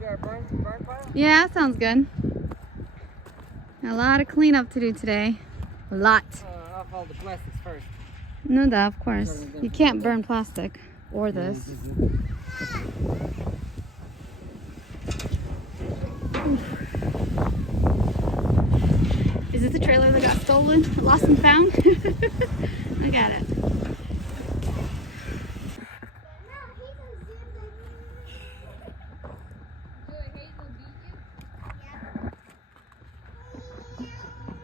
got a burn pile? Yeah, sounds good. A lot of cleanup to do today. A lot. Off all the plastics first. No, of course. You can't burn plastic or this. Is this the trailer that got stolen? Lost and found? Look at it.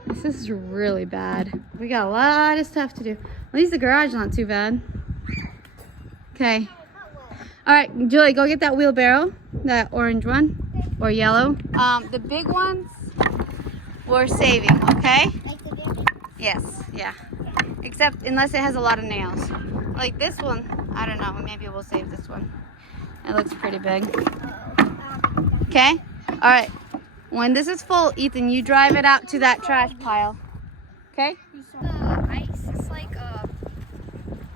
This is really bad. We got a lot of stuff to do. At least the garage not too bad. Okay. All right, Julie, go get that wheelbarrow, that orange one or yellow. The big ones we're saving, okay? Yes, yeah. Except unless it has a lot of nails. Like this one, I don't know. Maybe we'll save this one. It looks pretty big. Okay. All right. When this is full, Ethan, you drive it out to that trash pile. Okay? Ice. It's like a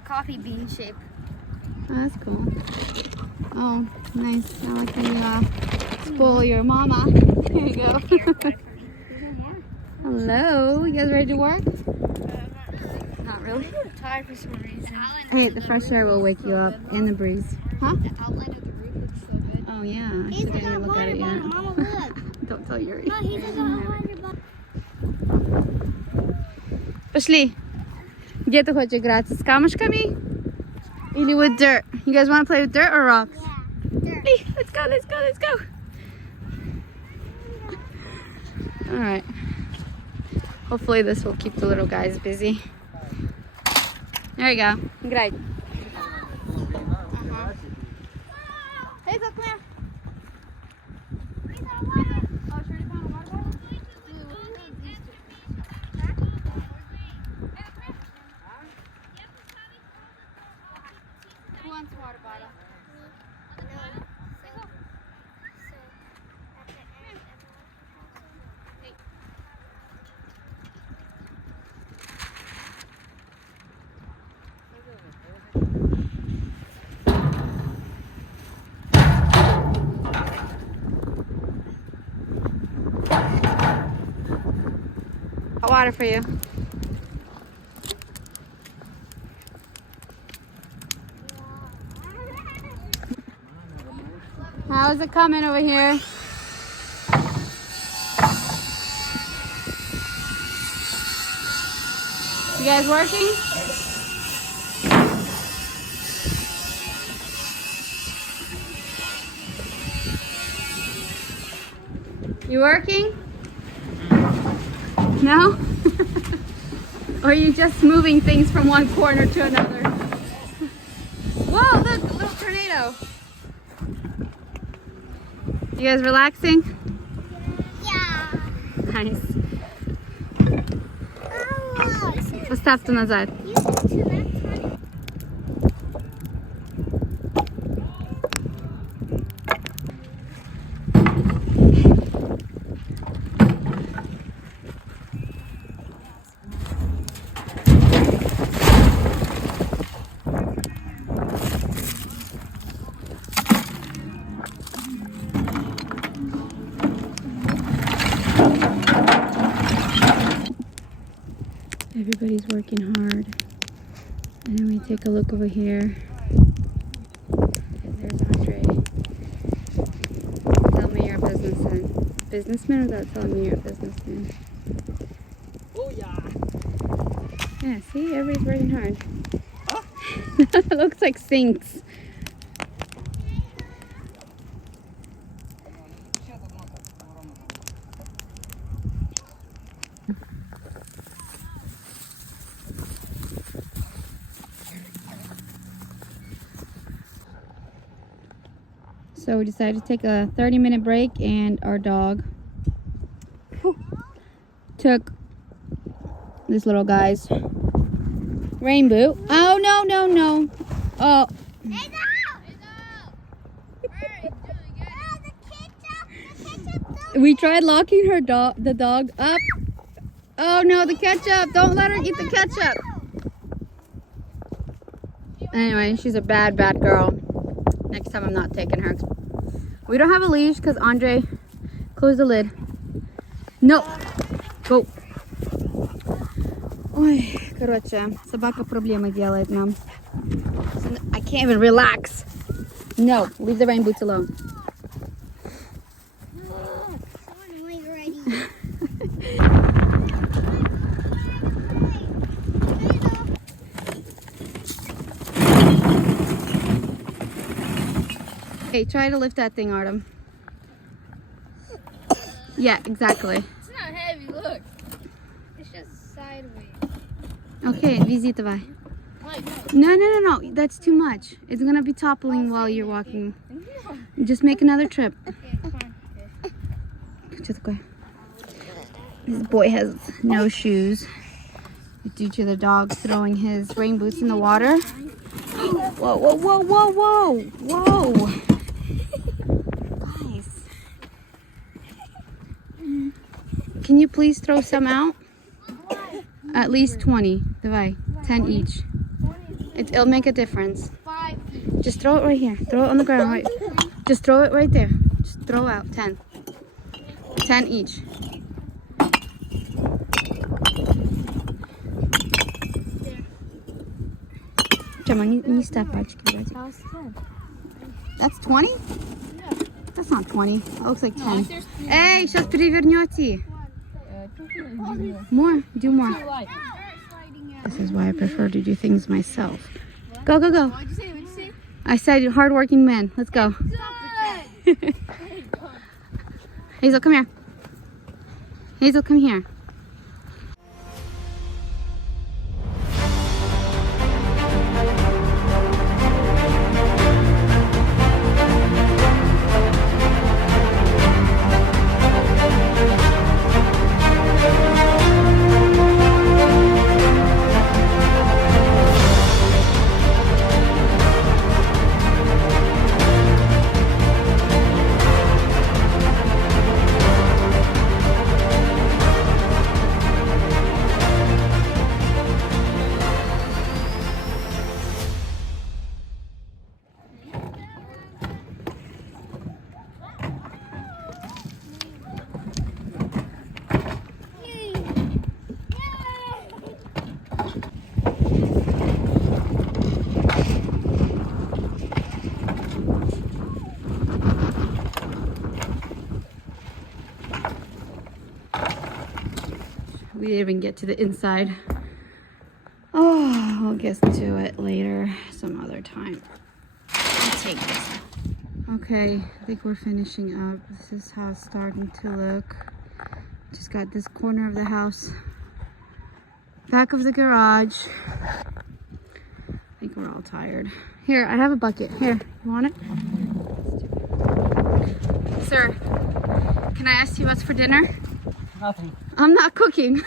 coffee bean shape. Oh, that's cool. Oh, nice. I like when you spoil your mama. Here you go. Hello. You guys ready to work? Not really. I'm tired for some reason. Hey, the fresh air will wake you up and the breeze. Huh? The outline of the roof looks so good. Oh, yeah. I didn't even look at it yet. Mama, look. Don't tell Yuri. No, he's like $100. Пошли. Где ты хочешь играть? С камушками? Или with dirt? You guys want to play with dirt or rocks? Yeah, dirt. Hey, let's go, let's go, let's go. All right. Hopefully this will keep the little guys busy. There you go. Great. Hey, look, come here. Who wants a water bottle? Hot water for you. How's it coming over here? You guys working? You working? No? Or are you just moving things from one corner to another? Whoa, look, a little tornado. You guys relaxing? Yeah. Nice. Поставь то назад. Everybody's working hard. And then we take a look over here. And there's Andre. Tell me you're a businessman without telling me you're a businessman. Oh yeah. Yeah, see? Everybody's working hard. Huh? It looks like sinks. So we decided to take a 30-minute break, and our dog took this little guy's rain boot. Oh, no, no, no. Oh. We tried locking the dog up. Oh no, the ketchup. Don't let her eat the ketchup. Anyway, she's a bad girl. Next time I'm not taking her. We don't have a leash because Andre closed the lid. No. Go. Ой, короче, собака проблемы делает нам. I can't even relax. No, leave the rain boots alone. Hey, try to lift that thing, Artem. Yeah, exactly. It's not heavy, look. It's just sideways. Okay, вези давай. No. That's too much. It's gonna be toppling while you're walking. Just make another trip. Что такое? This boy has no shoes due to the dog throwing his rain boots in the water. Whoa, whoa, whoa, whoa, whoa, whoa. Guys. Can you please throw some out? At least 20. Давай. 10 each. It'll make a difference. 5 each. Just throw it right here. Throw it on the ground. Right. Just throw it right there. Just throw out 10. 10 each. Чема, не ставь пальчики, братик. That's 20? That's not 20. That looks like 10. Эй, сейчас перевернете. More. Do more. This is why I prefer to do things myself. Go, go, go. What'd you say? What'd you say? I said hardworking man. Let's go. Hazel, come here. Hazel, come here. We didn't even get to the inside. Oh, we'll get to it later, some other time. Let's take this. Okay, I think we're finishing up. This is how it's starting to look. Just got this corner of the house. Back of the garage. I think we're all tired. Here, I have a bucket. Here, you want it? Sir, can I ask you what's for dinner? Nothing. I'm not cooking.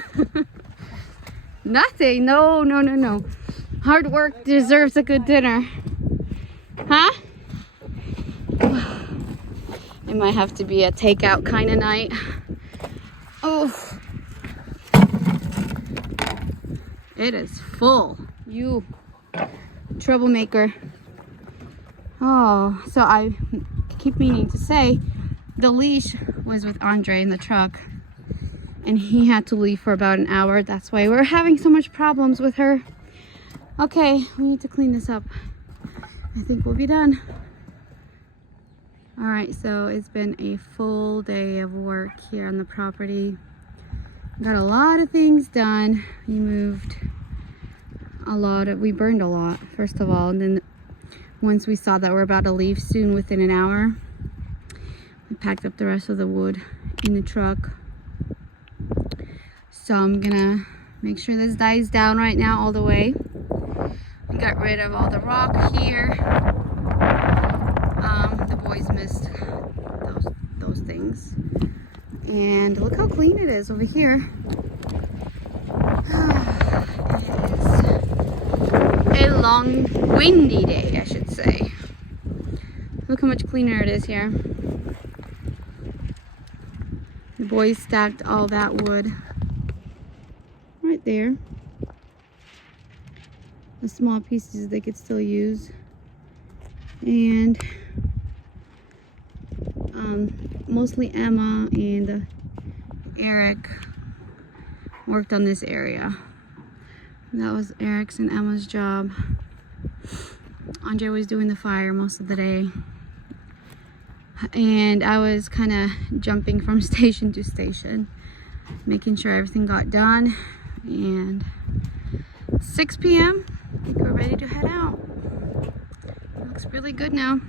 Nothing. No. Hard work deserves a good dinner. Huh? It might have to be a takeout kind of night. Oh. It is full. You troublemaker. Oh, so I keep meaning to say the leash was with Andre in the truck. And he had to leave for about an hour. That's why we're having so much problems with her. Okay, we need to clean this up. I think we'll be done. All right, so it's been a full day of work here on the property. Got a lot of things done. We moved we burned a lot, first of all. And then once we saw that we're about to leave soon, within an hour, we packed up the rest of the wood in the truck. So I'm gonna make sure this dies down right now all the way. We got rid of all the rock here. The boys missed those things. And look how clean it is over here. It is a long, windy day, I should say. Look how much cleaner it is here. The boys stacked all that wood right there. The small pieces they could still use. And mostly Emma and Eric worked on this area. That was Eric's and Emma's job. Andre was doing the fire most of the day. And I was kind of jumping from station to station, making sure everything got done. And 6 p.m. I think we're ready to head out. It looks really good now.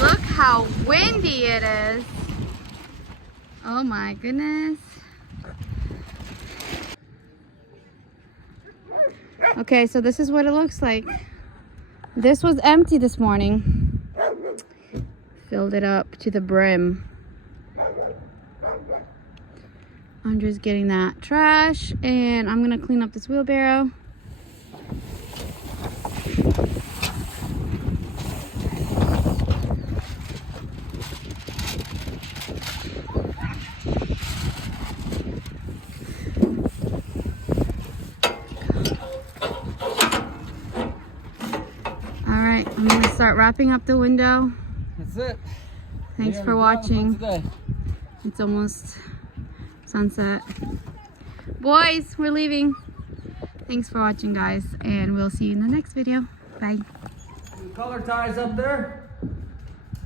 Look how windy it is. Oh my goodness. Okay, so this is what it looks like. This was empty this morning. Filled it up to the brim. Andre's getting that trash, and I'm gonna clean up this wheelbarrow. Alright, I'm gonna start wrapping up the window. That's it. Thanks Yeah, for we're done watching. today. It's almost sunset. Boys, we're leaving. Thanks for watching, guys, and we'll see you in the next video. Bye. Color ties up there?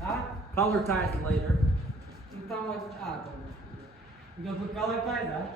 Huh? Color ties later. You gonna put color ties, huh?